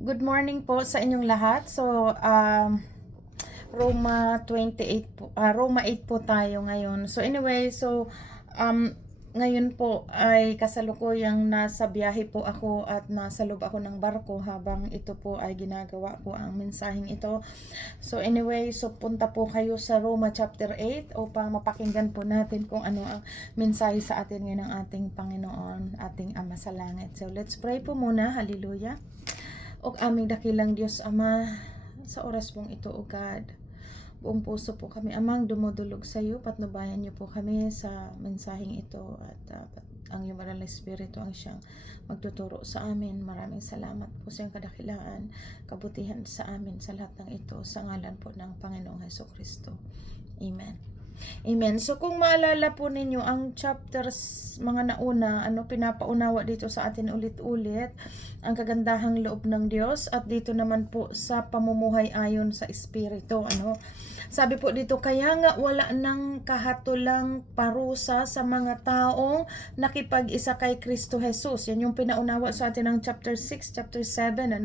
Good morning po sa inyong lahat. So, Roma 28 po, Roma 8 po tayo ngayon. So, anyway, ngayon po ay kasalukuyang nasa biyahe po ako at nasa loob ako ng barko habang ito po ay ginagawa po ang mensaheng ito. So, anyway, punta po kayo sa Roma chapter 8 upang mapakinggan po natin kung ano ang mensahe sa atin ngayon ng ating Panginoon, ating Ama sa Langit. So, let's pray po muna. Hallelujah. O aming dakilang Diyos Ama, sa oras pong ito, O God, buong puso po kami, Amang, dumudulog sa iyo, patnubayan niyo po kami sa mensaheng ito at ang iyong Banal na Espiritu ang siyang magtuturo sa amin. Maraming salamat po sa iyong kadakilaan, kabutihan sa amin sa lahat ng ito, sa ngalan po ng Panginoong Hesukristo. Amen. Amen. So kung maalala po ninyo ang chapters mga nauna, pinapaunawa dito sa atin ulit-ulit ang kagandahang loob ng Diyos at dito naman po sa pamumuhay ayon sa Espiritu, Sabi po dito, kaya nga wala nang kahatulang parusa sa mga taong nakipag-isa kay Kristo Jesus. Yan yung pinaunawa sa atin ng chapter 6, chapter 7,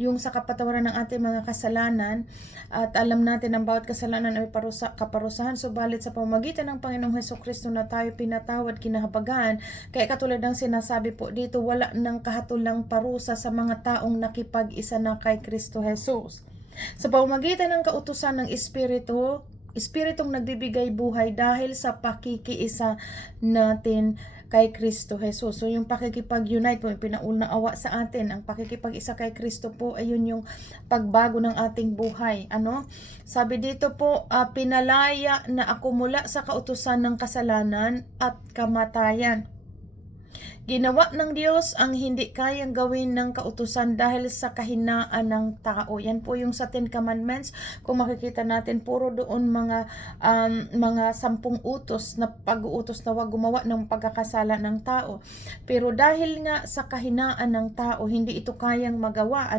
yung sa kapatawaran ng ating mga kasalanan. At alam natin ang bawat kasalanan ay kaparusahan, subalit sa pamamagitan ng Panginoong Hesukristo na tayo pinatawad, kinahabagan. Kaya katulad ng sinasabi po dito, wala nang kahatulang parusa sa mga taong nakipag-isa na kay Kristo Jesus. Sa pamamagitan ng kautusan ng Espiritong nagbibigay buhay dahil sa pakikiisa natin kay Kristo Jesus. So yung pakikipag-unite po, yung pinaunawa sa atin, ang pakikipag-isa kay Kristo po, ayun yung pagbago ng ating buhay. Sabi dito po, pinalaya na ako mula sa kautusan ng kasalanan at kamatayan. Ginawa ng Diyos ang hindi kayang gawin ng kautusan dahil sa kahinaan ng tao. Yan po yung sa 10 Commandments. Kung makikita natin, puro doon mga 10 utos na pag-uutos na wag gumawa ng pagkakasala ng tao. Pero dahil nga sa kahinaan ng tao, hindi ito kayang magawa.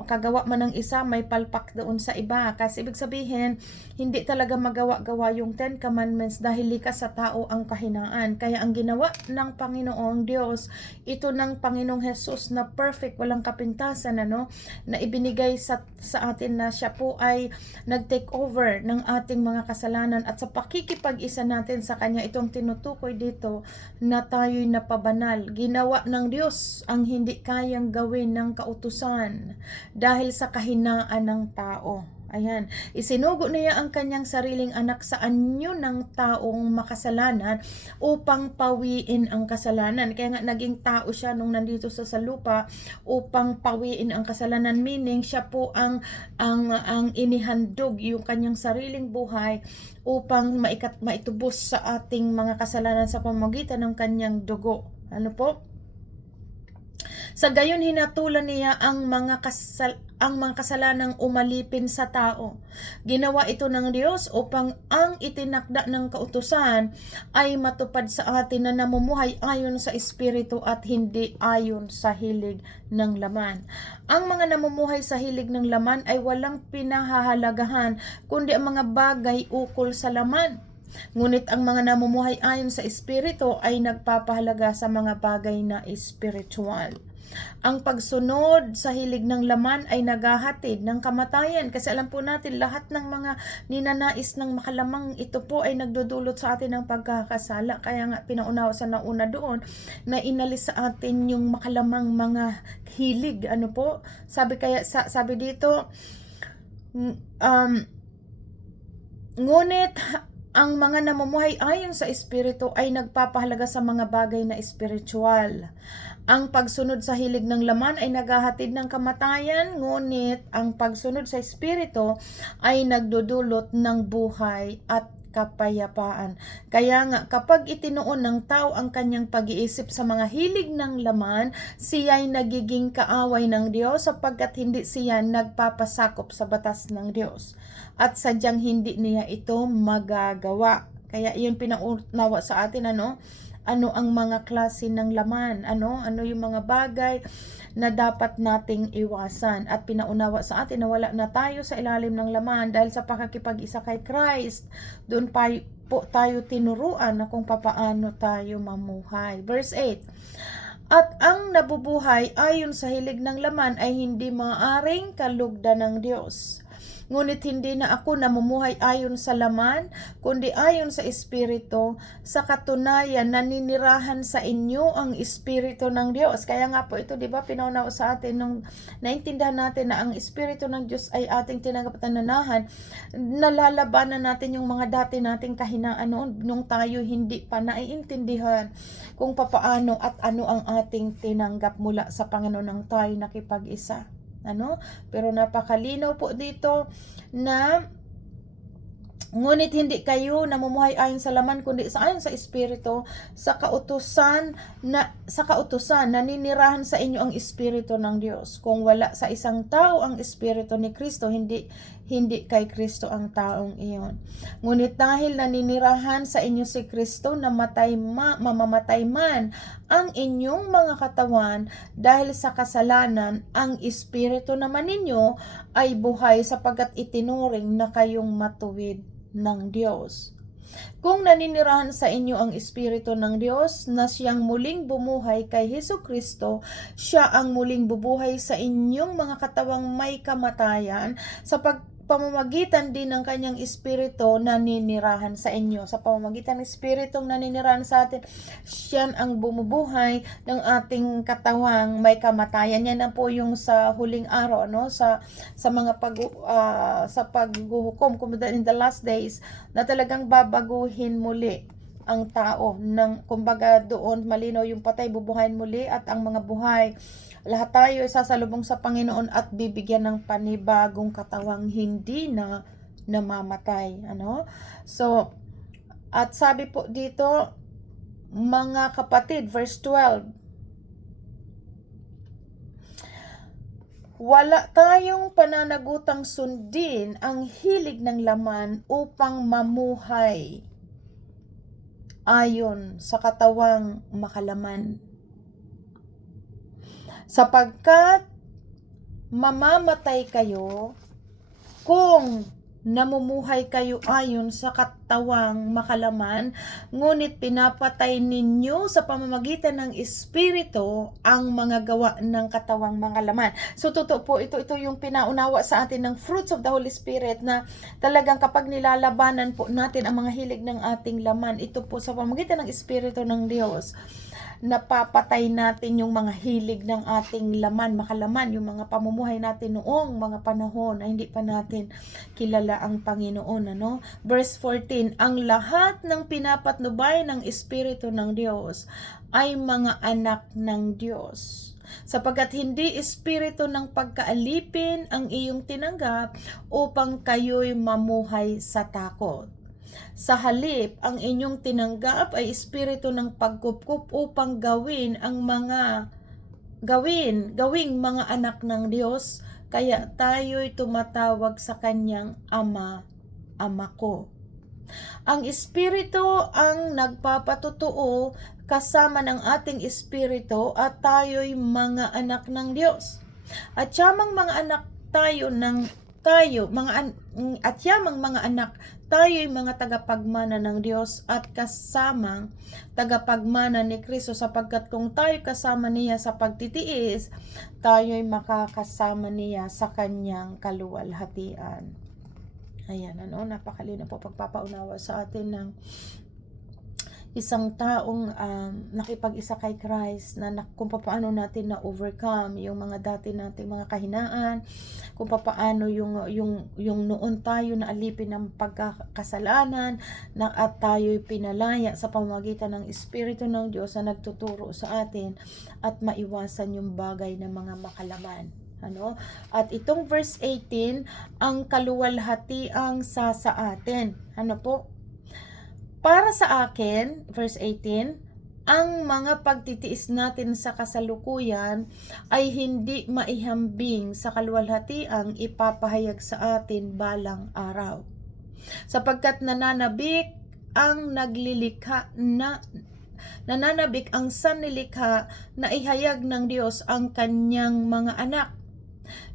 Makagawa man ng isa, may palpak doon sa iba. Kasi ibig sabihin, hindi talaga magawa-gawa yung 10 Commandments dahil likas sa tao ang kahinaan. Kaya ang ginawa ng Panginoong Diyos, ito ng Panginoong Jesus na perfect, walang kapintasan, na ibinigay sa atin na siya po ay nag-take over ng ating mga kasalanan at sa pakikipag-isa natin sa Kanya, itong tinutukoy dito na tayo'y napabanal. Ginawa ng Diyos ang hindi kayang gawin ng kautusan dahil sa kahinaan ng tao. Ayan, isinugo niya ang kanyang sariling anak sa anyo ng taong makasalanan upang pawiin ang kasalanan. Kaya nga naging tao siya nung nandito sa lupa upang pawiin ang kasalanan, meaning siya po ang inihandog yung kanyang sariling buhay upang maitubos sa ating mga kasalanan sa pamamagitan ng kanyang dugo. Sa gayon hinatulan niya ang mga kasalanang umalipin sa tao. Ginawa ito ng Diyos upang ang itinakda ng kautusan ay matupad sa atin na namumuhay ayon sa Espiritu at hindi ayon sa hilig ng laman. Ang mga namumuhay sa hilig ng laman ay walang pinahahalagahan kundi ang mga bagay ukol sa laman. Ngunit ang mga namumuhay ayon sa Espiritu ay nagpapahalaga sa mga bagay na espiritual. Ang pagsunod sa hilig ng laman ay naghahatid ng kamatayan kasi alam po natin lahat ng mga ninanais ng makalamang ito po ay nagdudulot sa atin ng pagkakasala. Kaya nga pinaunawa sa nauna doon na inalis sa atin yung makalamang mga hilig. Sabi dito, ngunit ang mga namumuhay ayon sa Espiritu ay nagpapahalaga sa mga bagay na espiritual. Ang pagsunod sa hilig ng laman ay naghahatid ng kamatayan, ngunit ang pagsunod sa Espiritu ay nagdudulot ng buhay at kapayapaan. Kaya nga kapag itinuon ng tao ang kanyang pag-iisip sa mga hilig ng laman, siya ay nagiging kaaway ng Diyos sapagkat hindi siya nagpapasakop sa batas ng Diyos at sadyang hindi niya ito magagawa. Kaya yun pinaunawa sa atin, ano ang mga klase ng laman, ano yung mga bagay na dapat nating iwasan, at pinaunawa sa atin na wala na tayo sa ilalim ng laman dahil sa pakikipag-isa kay Christ. Doon po tayo tinuruan na kung papaano tayo mamuhay. Verse 8, At ang nabubuhay ayon sa hilig ng laman ay hindi maaaring kalugdan ng Diyos. Ngunit hindi na ako namumuhay ayon sa laman, kundi ayon sa Espiritu. Sa katunayan, naninirahan sa inyo ang Espiritu ng Diyos. Kaya nga po ito, di ba, pinaunawa sa atin nung naintindihan natin na ang Espiritu ng Diyos ay ating tinanggap at nananahan. Nalalabanan natin yung mga dati nating kahinaan noon, nung tayo hindi pa naiintindihan kung papaano at ano ang ating tinanggap mula sa Panginoon nang tayo nakipag-isa. Pero napakalinaw po dito na ngunit hindi kayo namumuhay ayon sa laman kundi ayon sa Espiritu. Sa kautusan naninirahan sa inyo ang Espiritu ng Diyos. Kung wala sa isang tao ang Espiritu ni Kristo, hindi kay Kristo ang taong iyon. Ngunit dahil naninirahan sa inyo si Kristo, mamamatay man ang inyong mga katawan dahil sa kasalanan, ang Espiritu naman ninyo ay buhay sapagkat itinuring na kayong matuwid ng Diyos. Kung naninirahan sa inyo ang Espiritu ng Diyos na siyang muling bumuhay kay Hesukristo, siya ang muling bubuhay sa inyong mga katawang may kamatayan sa pamamagitan din ng kanyang Espiritu naninirahan sa inyo. Sa pamamagitan ng Espiritong naninirahan sa atin, siya ang bumubuhay ng ating katawang may kamatayan. Yan na po yung sa huling araw, sa mga sa paghuhukom, in the last days, na talagang babaguhin muli ang tao. Kumbaga doon malinaw yung patay, bubuhayin muli, at ang mga buhay, lahat tayo sasalubong sa Panginoon at bibigyan ng panibagong katawang hindi na namamatay. So, at sabi po dito, mga kapatid, verse 12, wala tayong pananagutang sundin ang hilig ng laman upang mamuhay ayon sa katawang makalaman. Sapagkat mamamatay kayo kung namumuhay kayo ayon sa katawang makalaman, ngunit pinapatay ninyo sa pamamagitan ng Espiritu ang mga gawa ng katawang makalaman. So totoo po, ito yung pinaunawa sa atin ng fruits of the Holy Spirit, na talagang kapag nilalabanan po natin ang mga hilig ng ating laman, ito po sa pamamagitan ng Espiritu ng Diyos, napapatay natin yung mga hilig ng ating laman, makalaman, yung mga pamumuhay natin noong mga panahon na hindi pa natin kilala ang Panginoon. Verse 14, ang lahat ng pinapatnubay ng Espiritu ng Diyos ay mga anak ng Diyos. Sapagkat hindi espiritu ng pagkaalipin ang iyong tinanggap upang kayo'y mamuhay sa takot. Sa halip, ang inyong tinanggap ay espiritu ng pagkupkup upang gawing mga anak ng Diyos, kaya tayo'y tumatawag sa kanyang Ama, Ama ko. Ang Espiritu ang nagpapatutuo kasama ng ating espiritu at tayo'y mga anak ng Diyos. At yamang mga anak tayo'y mga tagapagmana ng Diyos at kasamang tagapagmana ni Kristo, sapagkat kung tayo kasama niya sa pagtitiis, tayo'y makakasama niya sa kanyang kaluwalhatian. Ayan, napakalino po pagpapaunawa sa atin ng isang taong nakipag-isa kay Christ, na kung paano natin na-overcome yung mga dati nating mga kahinaan, kung paano yung noon tayo na alipin ng pagkakasalanan, at tayo'y pinalaya sa pamamagitan ng Espiritu ng Diyos na nagtuturo sa atin at maiwasan yung bagay na mga makalaman. At itong verse 18, ang kaluwalhatiang sa atin. Para sa akin, verse 18, ang mga pagtitiis natin sa kasalukuyan ay hindi maihambing sa kaluwalhatiang ipapahayag sa atin balang araw. Sapagkat nananabik ang sanlilikha na ihayag ng Diyos ang kanyang mga anak.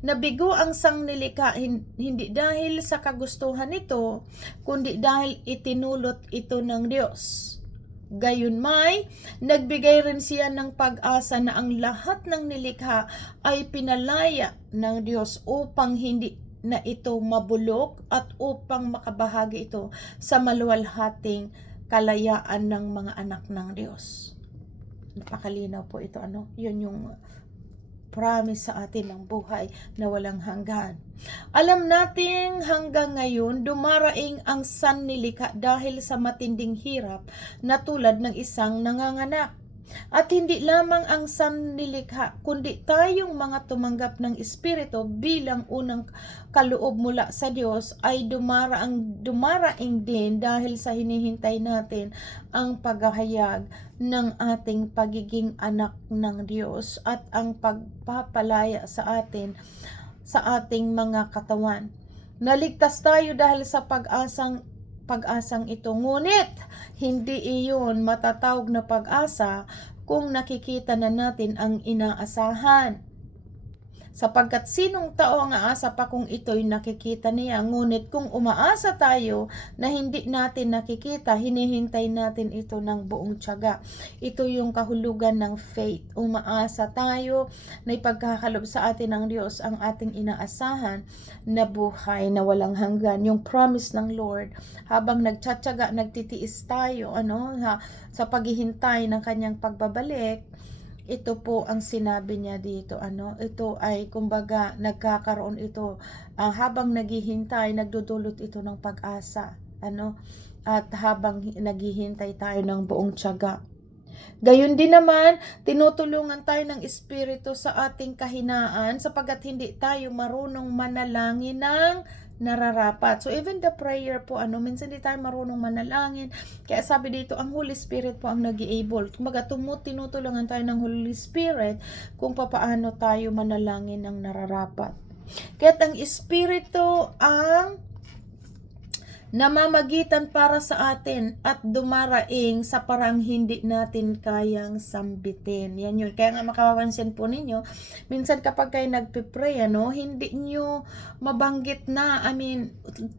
Nabigo ang sanglilikha hindi dahil sa kagustuhan nito, kundi dahil itinulot ito ng Diyos. Gayunmay, nagbigay rin siya ng pag-asa na ang lahat ng nilikha ay pinalaya ng Diyos upang hindi na ito mabulok at upang makabahagi ito sa maluwalhating kalayaan ng mga anak ng Diyos. Napakalinaw po ito, yun yung promise sa atin ng buhay na walang hanggan. Alam nating hanggang ngayon dumaraing ang sanlilikha dahil sa matinding hirap na tulad ng isang nanganganak. At hindi lamang ang sanlilikha, kundi tayong mga tumanggap ng Espiritu bilang unang kaloob mula sa Diyos ay dumaraing din dahil sa hinihintay natin ang paghahayag ng ating pagiging anak ng Diyos at ang pagpapalaya sa atin sa ating mga katawan. Naligtas tayo dahil sa pag-asang ito. Ngunit, hindi iyon matatawag na pag-asa kung nakikita na natin ang inaasahan. Sapagkat sinong tao ang aasa pa kung ito'y nakikita niya? Ngunit kung umaasa tayo na hindi natin nakikita, hinihintay natin ito ng buong tiyaga. Ito yung kahulugan ng faith. Umaasa tayo na ipagkakalob sa atin ng Diyos ang ating inaasahan na buhay na walang hanggan. Yung promise ng Lord, habang nagtsatsaga, nagtitiis tayo sa paghihintay ng kanyang pagbabalik, ito po ang sinabi niya dito, ito ay kumbaga nagkakaroon ito, habang naghihintay, nagdudulot ito ng pag-asa, at habang naghihintay tayo ng buong tiyaga. Gayon din naman, tinutulungan tayo ng Espiritu sa ating kahinaan sapagkat hindi tayo marunong manalangin ng nararapat. So even the prayer po, minsan hindi tayo marunong manalangin. Kaya sabi dito, ang Holy Spirit po ang nag-i-able. Kumbaga, tinutulungan tayo ng Holy Spirit kung papaano tayo manalangin ng nararapat. Kaya ang Espiritu ang namamagitan para sa atin at dumaraing sa parang hindi natin kayang sambitin. Yan yun. Kaya nga makapansin po ninyo, minsan kapag kayo nagpipray, hindi nyo mabanggit na,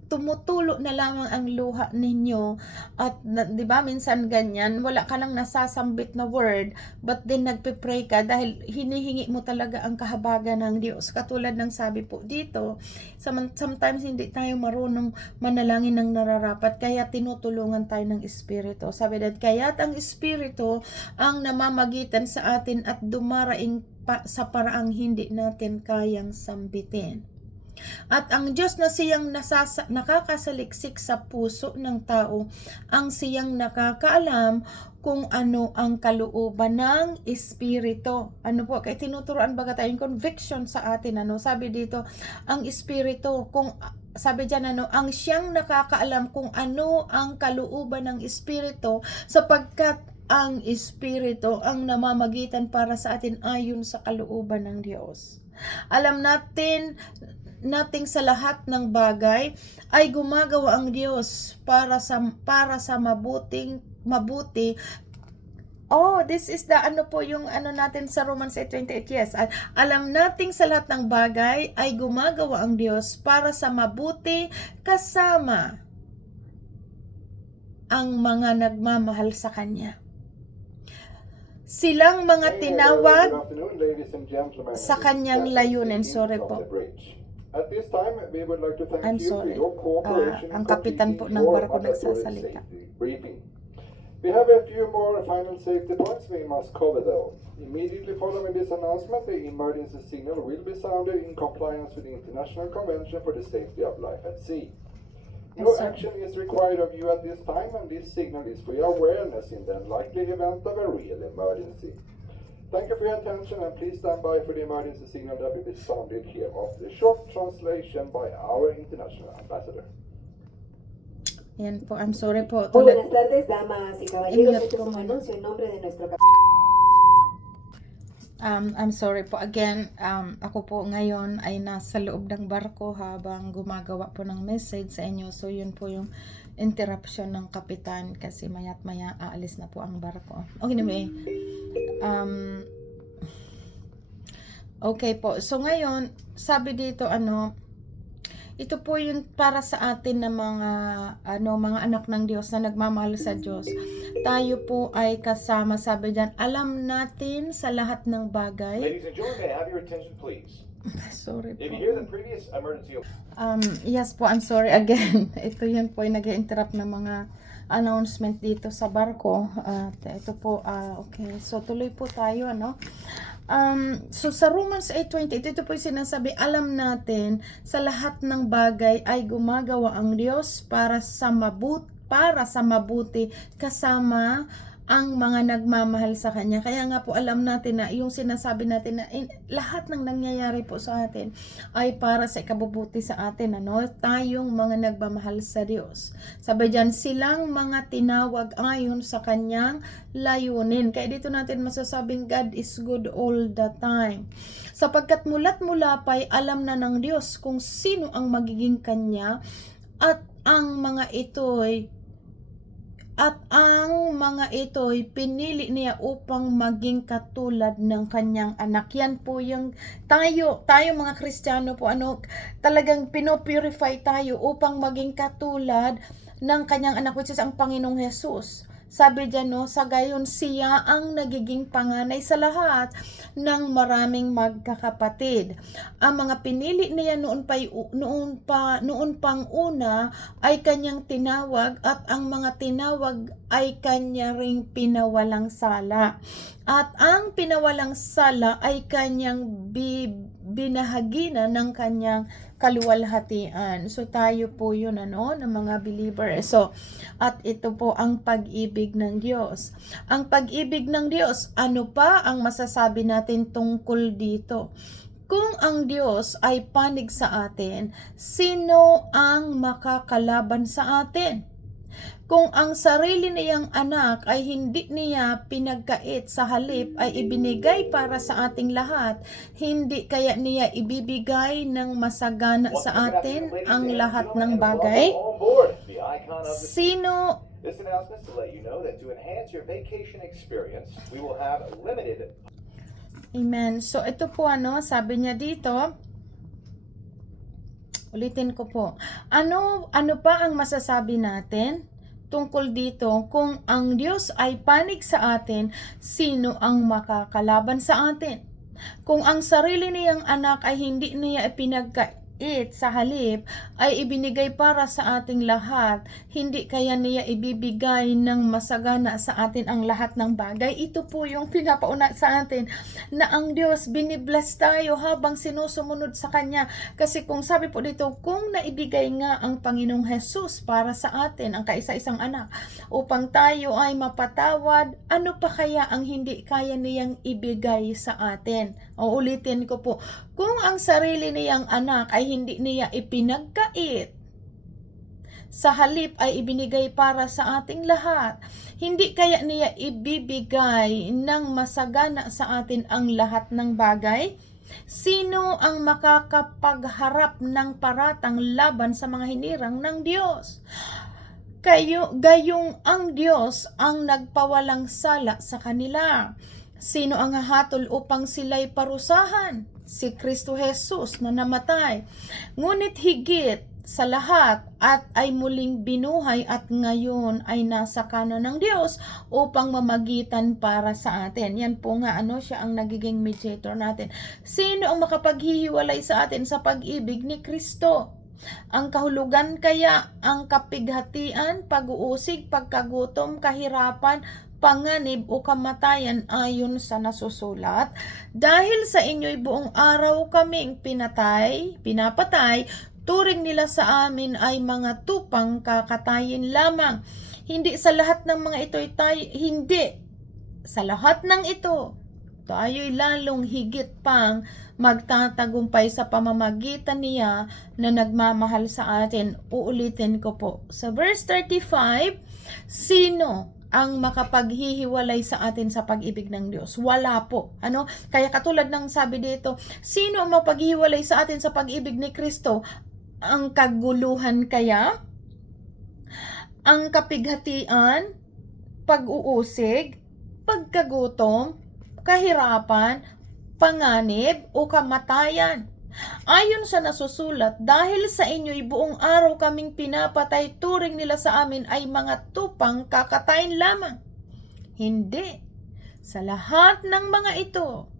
tumutulo na lamang ang luha ninyo. At, di ba, minsan ganyan, wala ka lang nasasambit na word, but then nagpipray ka dahil hinihingi mo talaga ang kahabagan ng Diyos. Katulad ng sabi po dito, sometimes hindi tayo marunong manalangin ng nararapat, kaya tinutulungan tayo ng Espiritu. Sabi dito, kaya't ang Espiritu ang namamagitan sa atin at dumaraing sa paraang hindi natin kayang sambitin. At ang Diyos na siyang nakakasaliksik sa puso ng tao, ang siyang nakakaalam kung ano ang kalooban ng Espiritu. Kaya tinuturuan baga tayong conviction sa atin, sabi dito, ang Espiritu, sabi dyan, ang siyang nakakaalam kung ano ang kalooban ng Espiritu, sapagkat ang Espiritu ang namamagitan para sa atin ayon sa kalooban ng Diyos. Alam nating sa lahat ng bagay ay gumagawa ang Diyos para sa mabuti. This is the yung natin sa Romans 8:28. Yes, alam nating sa lahat ng bagay ay gumagawa ang Diyos para sa mabuti kasama ang mga nagmamahal sa Kanya. Silang mga tinawag sa Kanyang layunin. Sorry po. At this time, we would like to thank I'm you for sorry. your cooperation Ang in kapitan po completing ng your barko mandatory nagsasalita. safety briefing. We have a few more final safety points we must cover though. Immediately following this announcement, the emergency signal will be sounded in compliance with the International Convention for the Safety of Life at Sea. No action is required of you at this time, and this signal is for your awareness in the unlikely event of a real emergency. Thank you for your attention, and please stand by for the emergency signal that will be sounded here after a short translation by our international ambassador. Yan po, I'm sorry po. Muy buenas tardes, damas y caballeros. Este es un anuncio en nombre de nuestro I'm sorry po again. Ako po ngayon ay nasa loob ng barko habang gumagawa po ng message sa inyo. So yun po yung interruption ng kapitan kasi maya't maya aalis na po ang barko. Okay, anyway. Okay po. So ngayon, sabi dito Ito po yung para sa atin na mga anak ng Diyos na nagmamahal sa Diyos. Tayo po ay kasama, sabi diyan, alam natin sa lahat ng bagay. Ladies and gentlemen, may I have your attention, please? Sorry If you po. hear the previous emergency Yes po, I'm sorry again. Ito yun po yung nag-interrupt ng mga announcement dito sa barko. At ito po, okay. So, tuloy po tayo, ano? So, sa Romans 8:20, ito po yung sinasabi, alam natin sa lahat ng bagay ay gumagawa ang Diyos para sa mabuti kasama ang mga nagmamahal sa Kanya. Kaya nga po alam natin na yung sinasabi natin na lahat ng nangyayari po sa atin ay para sa ikabubuti sa atin. Ano? Tayong mga nagmamahal sa Diyos. Sabi dyan, silang mga tinawag ayon sa Kanyang layunin. Kaya dito natin masasabing God is good all the time. Sapagkat mula't mula pa'y alam na ng Diyos kung sino ang magiging Kanya at ang mga ito'y pinili niya upang maging katulad ng kanyang anak. Yan po yung tayo mga Kristiyano po, talagang pinopurify tayo upang maging katulad ng kanyang anak, which is ang Panginoong Jesus. Sabi dyan, sa gayon siya ang nagiging panganay sa lahat ng maraming magkakapatid. Ang mga pinili niya noon pang una ay kanyang tinawag, at ang mga tinawag ay kanya ring pinawalang sala. At ang pinawalang sala ay kanyang binahagi na ng kanyang kaluwalhatian. So tayo po yun, ng mga believer. So, at ito po ang pag-ibig ng Diyos. Ang pag-ibig ng Diyos, ano pa ang masasabi natin tungkol dito? Kung ang Diyos ay panig sa atin, sino ang makakalaban sa atin? Kung ang sarili niyang anak ay hindi niya pinagkait, sa halip ay ibinigay para sa ating lahat, hindi kaya niya ibibigay ng masagana sa atin ang lahat ng bagay? Sino? This announcement to let you know that to enhance your vacation experience, we will have limited. Amen. So ito po, sabi niya dito, ulitin ko po. Ano pa ang masasabi natin tungkol dito? Kung ang Diyos ay panig sa atin, sino ang makakalaban sa atin? Kung ang sarili niyang anak ay hindi niya ipinagkait, sa halip ay ibinigay para sa ating lahat, hindi kaya niya ibibigay ng masagana sa atin ang lahat ng bagay? Ito po yung pinapauna sa atin, na ang Diyos, binibless tayo habang sinusumunod sa Kanya. Kasi kung sabi po dito, kung naibigay nga ang Panginoong Jesus para sa atin, ang kaisa-isang anak, upang tayo ay mapatawad, ano pa kaya ang hindi kaya niyang ibigay sa atin? O ulitin ko po, kung ang sarili niyang anak ay hindi niya ipinagkait, sa halip ay ibinigay para sa ating lahat, hindi kaya niya ibibigay ng masagana sa atin ang lahat ng bagay? Sino ang makakapagharap ng paratang laban sa mga hinirang ng Diyos? Gayong ang Diyos ang nagpawalang sala sa kanila. Sino ang hahatol upang sila'y parusahan? Si Kristo Jesus na namatay. Ngunit higit sa lahat at ay muling binuhay at ngayon ay nasa kanan ng Diyos upang mamagitan para sa atin. Yan po nga, siya ang nagiging mediator natin. Sino ang makapaghihiwalay sa atin sa pag-ibig ni Kristo? Ang kahulugan kaya, ang kapighatian, pag-uusig, pagkagutom, kahirapan, panganib o kamatayan ayon sa nasusulat? Dahil sa inyo'y buong araw kaming pinapatay, turing nila sa amin ay mga tupang kakatayin lamang. Hindi sa lahat ng mga ito, tayo'y lalong higit pang magtatagumpay sa pamamagitan niya na nagmamahal sa atin. Uulitin ko po. Sa verse 35, sino ang makapaghihiwalay sa atin sa pag-ibig ng Diyos? Wala po. Kaya katulad ng sabi dito, sino ang mapaghihiwalay sa atin sa pag-ibig ni Kristo? Ang kaguluhan kaya? Ang kapighatian? Pag-uusig? Pagkagutom? Kahirapan? Panganib? O kamatayan? Ayon sa nasusulat, dahil sa inyo'y buong araw kaming pinapatay, turing nila sa amin ay mga tupang kakatayin lamang. Hindi. Sa lahat ng mga ito,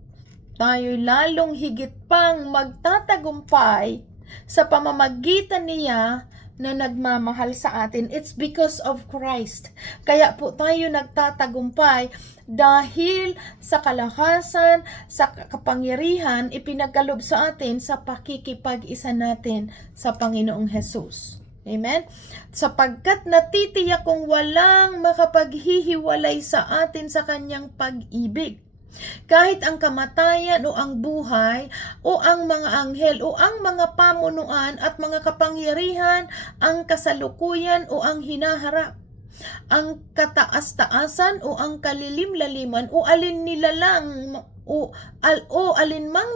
tayo'y lalong higit pang magtatagumpay sa pamamagitan niya na nagmamahal sa atin. It's because of Christ. Kaya po tayo nagtatagumpay dahil sa kalakasan, sa kapangyarihan ipinagkalob sa atin sa pakikipag-isa natin sa Panginoong Hesus. Amen? Sapagkat natitiyak kong walang makapaghihiwalay sa atin sa kanyang pag-ibig. Kahit ang kamatayan o ang buhay o ang mga anghel o ang mga pamunuan at mga kapangyarihan, ang kasalukuyan o ang hinaharap, ang kataas-taasan o ang kalilim-laliman o alinmang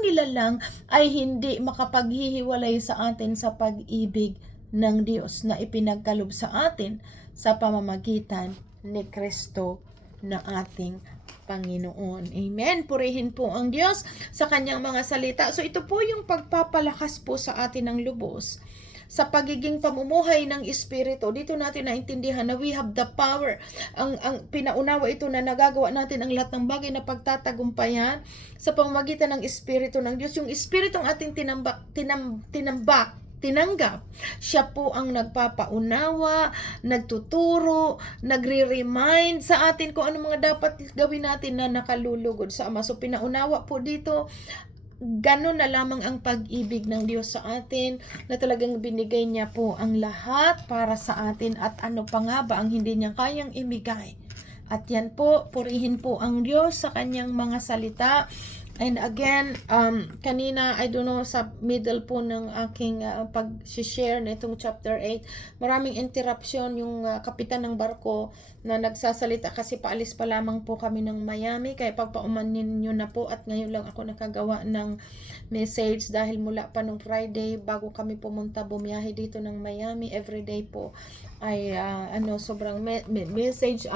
nilalang ay hindi makapaghihiwalay sa atin sa pag-ibig ng Diyos na ipinagkalob sa atin sa pamamagitan ni Kristo na ating Panginoon. Amen. Purihin po ang Diyos sa kanyang mga salita. So ito po yung pagpapalakas po sa atin ng lubos sa pagiging pamumuhay ng Espiritu. Dito natin naintindihan na we have the power. Ang pinaunawa ito na nagagawa natin ang lahat ng bagay na pagtatagumpayan sa pamamagitan ng Espiritu ng Diyos. Yung Espiritu ang ating tinanggap. Siya po ang nagpapaunawa, nagtuturo, nagre-remind sa atin kung ano mga dapat gawin natin na nakalulugod sa Ama. So pinaunawa po dito, ganun na lamang ang pag-ibig ng Diyos sa atin na talagang binigay niya po ang lahat para sa atin at ano pa nga ba ang hindi niya kayang ibigay. At yan po, purihin po ang Diyos sa kanyang mga salita. And again, kanina, I don't know, sa middle po ng aking pag-share na itong chapter 8, maraming interruption yung kapitan ng barko na nagsasalita kasi paalis pa lamang po kami ng Miami. Kaya pagpaumanin nyo na po at ngayon lang ako nakagawa ng message dahil mula pa nung Friday bago kami pumunta bumiyahe dito ng Miami, everyday po ay sobrang message,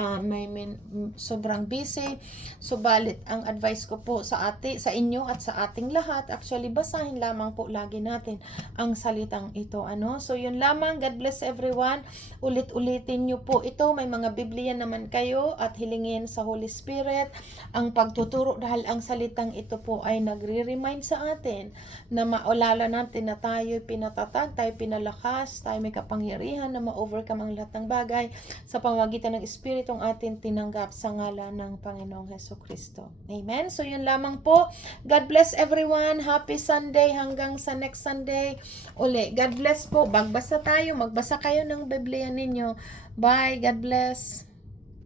sobrang busy. Subalit ang advice ko po sa inyo at sa ating lahat, actually basahin lamang po lagi natin ang salitang ito. So yun lamang. God bless everyone. Ulit-ulitin nyo po ito. May mga Biblia naman kayo at hilingin sa Holy Spirit ang pagtuturo dahil ang salitang ito po ay nagre-remind sa atin na maalala natin na tayo pinatatag, tayo pinalakas, tayo may kapangyarihan na ma-overcome ang lahat ng bagay sa pamamagitan ng Espiritong atin tinanggap sa ngalan ng Panginoong Hesukristo. Amen? So yun lamang po. God bless everyone. Happy Sunday hanggang sa next Sunday uli. God bless po. Magbasa kayo ng Biblia ninyo. Bye. God bless.